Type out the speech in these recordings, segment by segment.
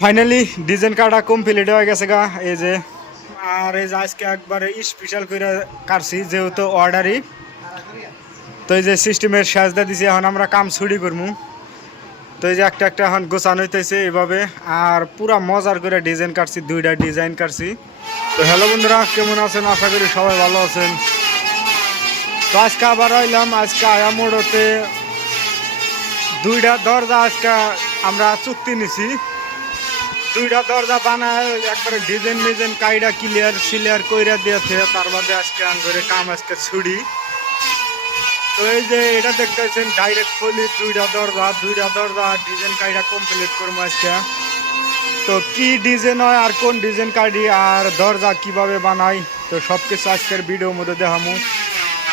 Finally design কাটা complete হয়ে গেছে গা। এই যে, আর এই যে আজকে একবারে স্পেশাল করে কাটছি, যেহেতু অর্ডারই তো এই যে সিস্টেমের সাজদা দিছি, এখন আমরা কাম ছুটি করব তো এই যে একটা একটা এখন গোছানো হইতেছে এইভাবে। আর পুরা মজার করে ডিজাইন কাটছি, দুইটা ডিজাইন কাটছি। তো হ্যালো বন্ধুরা, কেমন আছেন? আশা করি সবাই ভালো আছেন। তো আজকে আবার আইলাম, আজকে আয়া মোড়তে। দুইটা দরজা আজকে আমরা চুক্তি নিছি। দুইটা দরজা বানায়, একবারে ডিজাইন মিজাইন কাইডা ক্লিয়ার সিলিয়ার কইরা দিয়েছে, তার বাদে আজকে আন করে কাম, আজকে ছুড়ি তো এই যে এটা দেখতেছেন ডাইরেক্ট খুলি, দুইটা দরজা দুইটা দরজা, ডিজাইন কাইডা কমপ্লিট করব আজকে। তো কি ডিজাইন হয় আর কোন ডিজাইন কাটি আর দরজা কীভাবে বানাই তো সব কিছু আজকের ভিডিওর মধ্যে দেখামু।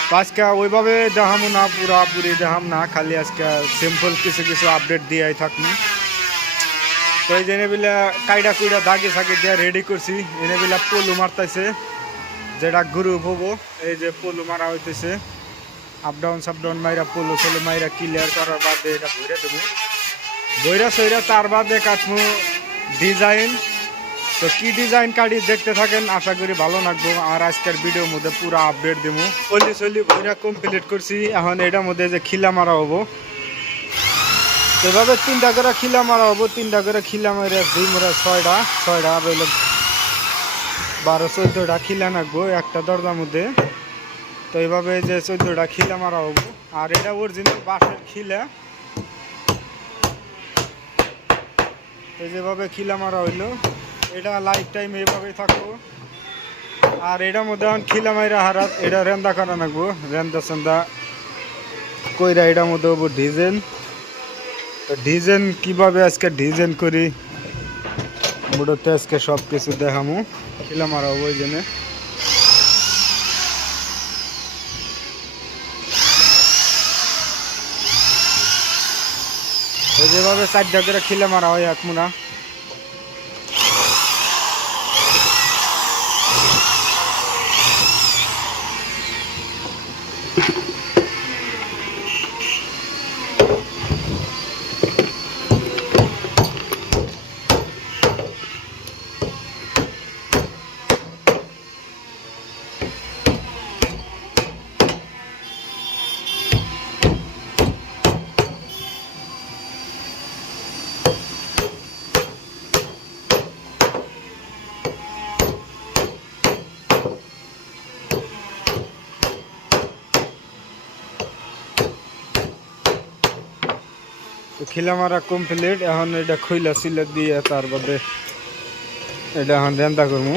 তো আজকে ওইভাবে দেখামু না পুরা পুরি দেখাম না, খালি আজকে সিম্পল কিছু কিছু আপডেট দিয়াই থাকমু। তো এই যে এনেবিলা কাইডা কুইডা দাগে সাগে দিয়ে রেডি করছি। এনেবিলা পলু মারতেছে যেটা গ্রুপ হব এই যে পলু মারা হইতেছে। আপ ডাউন সাপ ডাউন মাইরা পলু সলু মাইরা ক্লিয়ার করার বাদে এটা ভরে দেবো। বইরা সইরা তার বাদে কাটমু ডিজাইন তো কি ডিজাইন কাটি দেখতে থাকেন, আশা করি ভালো লাগবো। আর আজকের ভিডিওর মধ্যে পুরো আপডেট দেবো চল্লি চল্লি বইরা কমপ্লিট করছি। এখন এটার মধ্যে যে খিলা মারা হব। এভাবে তিনটা করে খিলা মারা হব, তিনটা করে খিলা মারা, দুই মোড়া ছয়টা ছয়টা রইল বারো, চোদ্দোটা খিলা নাকবো একটা দরজার মধ্যে। তো এইভাবে যে চোদ্দোটা খিলা মারা হব, আর এটা অরিজিনাল বাঁশের খিলা। এই যেভাবে খিলা মারা হইল, এটা লাইফ টাইম এইভাবেই থাকব। আর এটার মধ্যে এখন খিলা মাইরা হারাত এটা রেন্দা করা নাকবো, রেন্দা সেন্দা কইরা এটার মধ্যে ডিজাইন তো ডিজাইন কীভাবে আজকে ডিজাইন করি? মূলত আজকে সব কিছু দেখামু মারা হব ওই জন্যে যেভাবে চারটা করে খিলে মারা হয় এক মুনা তো খিলা মারা কমপ্লিট এখন এটা খইলা সিলা দিয়ে তার বাদে এটা এখন রেন্দা করবো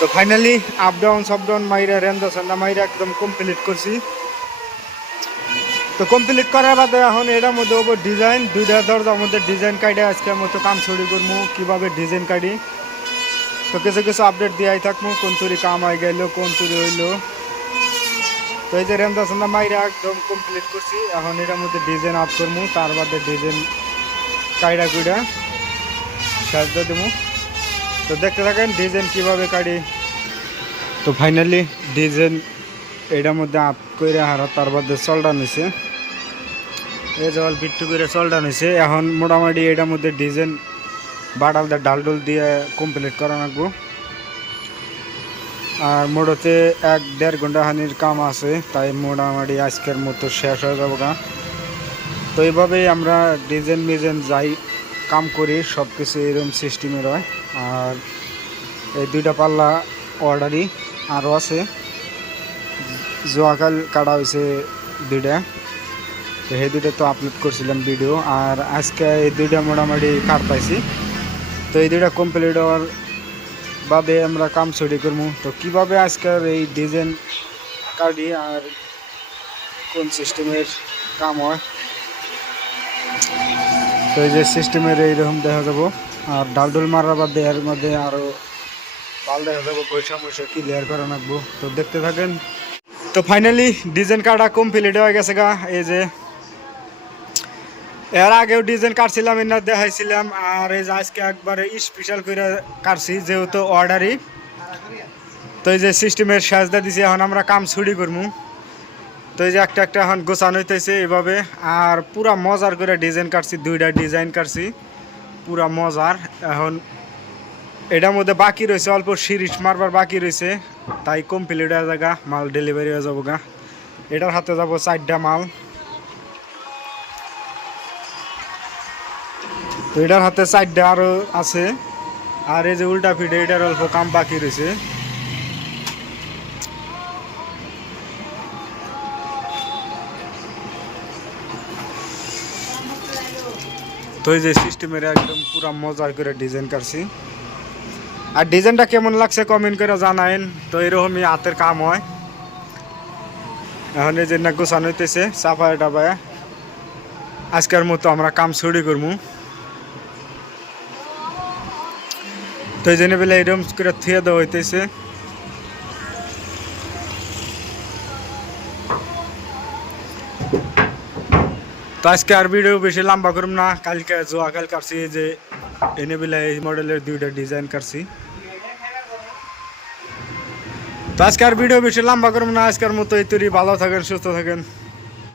তো ফাইনালি আপ ডাউন সাপ ডাউন মাইরা রেন্দা সান্দা মাইরা একদম কমপ্লিট করছি। তো কমপ্লিট করার বাদে এখন এটার মধ্যে ওপর ডিজাইন দুইটা দরজার মধ্যে ডিজাইন কাটে আজকের মতো কাম ছড়ি করব, কীভাবে ডিজাইন কাটি তো কিছু কিছু আপডেট দিয়াই থাকব, কোন তুরি কাম আই গেল, কোন তুরি হইল। তো এই যে রেন্দা সান্দা মাইরা একদম কমপ্লিট করছি। এখন এটার মধ্যে ডিজাইন আপ করব, তার বাদে ডিজাইন কাইডা কুইডা সাজতে দেবো। তো দেখতে থাকেন ডিজাইন কীভাবে কাটি। তো ফাইনালি ডিজাইন এটার মধ্যে আপ করে আর তার মধ্যে চলটা নিছে। এই জল বিট্টু করে চলটা নিছে। এখন মোটামুটি এটার মধ্যে ডিজাইন বাটাল দিয়ে ডাল ডুল দিয়ে কমপ্লিট করা লাগবো। আর মোটাতে এক দেড় ঘণ্টা হানির কাম আছে, তাই মোটামুটি আজকের মতো শেষ হয়ে যাব গা। তো এইভাবেই আমরা ডিজাইন মিজাইন যাই কাম করি সব কিছু এরকম সিস্টেমের হয়। আর এই দুইটা পাল্লা অর্ডারই আরও আছে। জোয়াকাল কাটা হয়েছে দুইটা। তো সেই দুইটা তো আপলোড করছিলাম ভিডিও আর আজকে এই দুইটা মোটামুটি কাট পাইছি? তো এই দুইটা কমপ্লিট হওয়ার বাদে আমরা কাম ছড়ি করব তো কীভাবে আজকের এই ডিজাইন কাটি আর কোন সিস্টেমের কাম হয়? তো এই যে সিস্টেমের এইরকম দেখা যাব। আর ডালডুল মারার বাদে এর মধ্যে আরও পাল দেখা যাব পয়সা ময়সা ক্লিয়ার করা রাখব। তো দেখতে থাকেন। তো ফাইনালি ডিজাইন কাটা কমপ্লিট হয়ে গেছে গা। এই যে, এর আগেও ডিজাইন কাটছিলাম এনে দেখাইছিলাম। আর এই যে আজকে একবারে স্পেশাল করে কাটছি, যেহেতু অর্ডারই তো এই যে সিস্টেমের সাজদা দিছি, এখন আমরা কাম ছুটি করব তো এই যে একটা একটা এখন গোছানো হইতেছে এভাবে আর পুরা মজার করে ডিজাইন কাটছি, দুইটা ডিজাইন কাটছি। পুরা মজার। এখন এটার মধ্যে বাকি রয়েছে, অল্প সিরিজ মারবার বাকি রয়েছে। তাই কমপ্লিট হয়ে যাগা মাল ডেলিভারি হয়ে যাব গা। এটার হাতে যাব চারটা মাল। এটার হাতে চারটা আরও আছে। আর এই যে উল্টা ফিটে এটার অল্প কাম বাকি রয়েছে। তো এই যে সিস্টেমের একদম পুরা মজার করে ডিজাইন কাটছি আর ডিজাইনটা কেমন লাগছে কমেন্ট করে জানাইন। তো এরকমই হাতের কাম হয়। এখন এই যে না গোছানো হইতেছে চাপায় টাপায় আজকের মতো আমরা কাম ছড়ি করব। তো এই জন্য বেলা এরকম করে থিয়ে দেওয়া হইতেছে। তো আজকে আর ভিডিও বেশি লম্বা করুম না। কালকে কাল কাটছি যে এনে বেলা এই মডেলের দুইটা ডিজাইন কাটছি। তো আজকে আর ভিডিও বেশি লম্বা করুম না। আজকের মতো এই তৈরি ভালো থাকেন, সুস্থ থাকেন।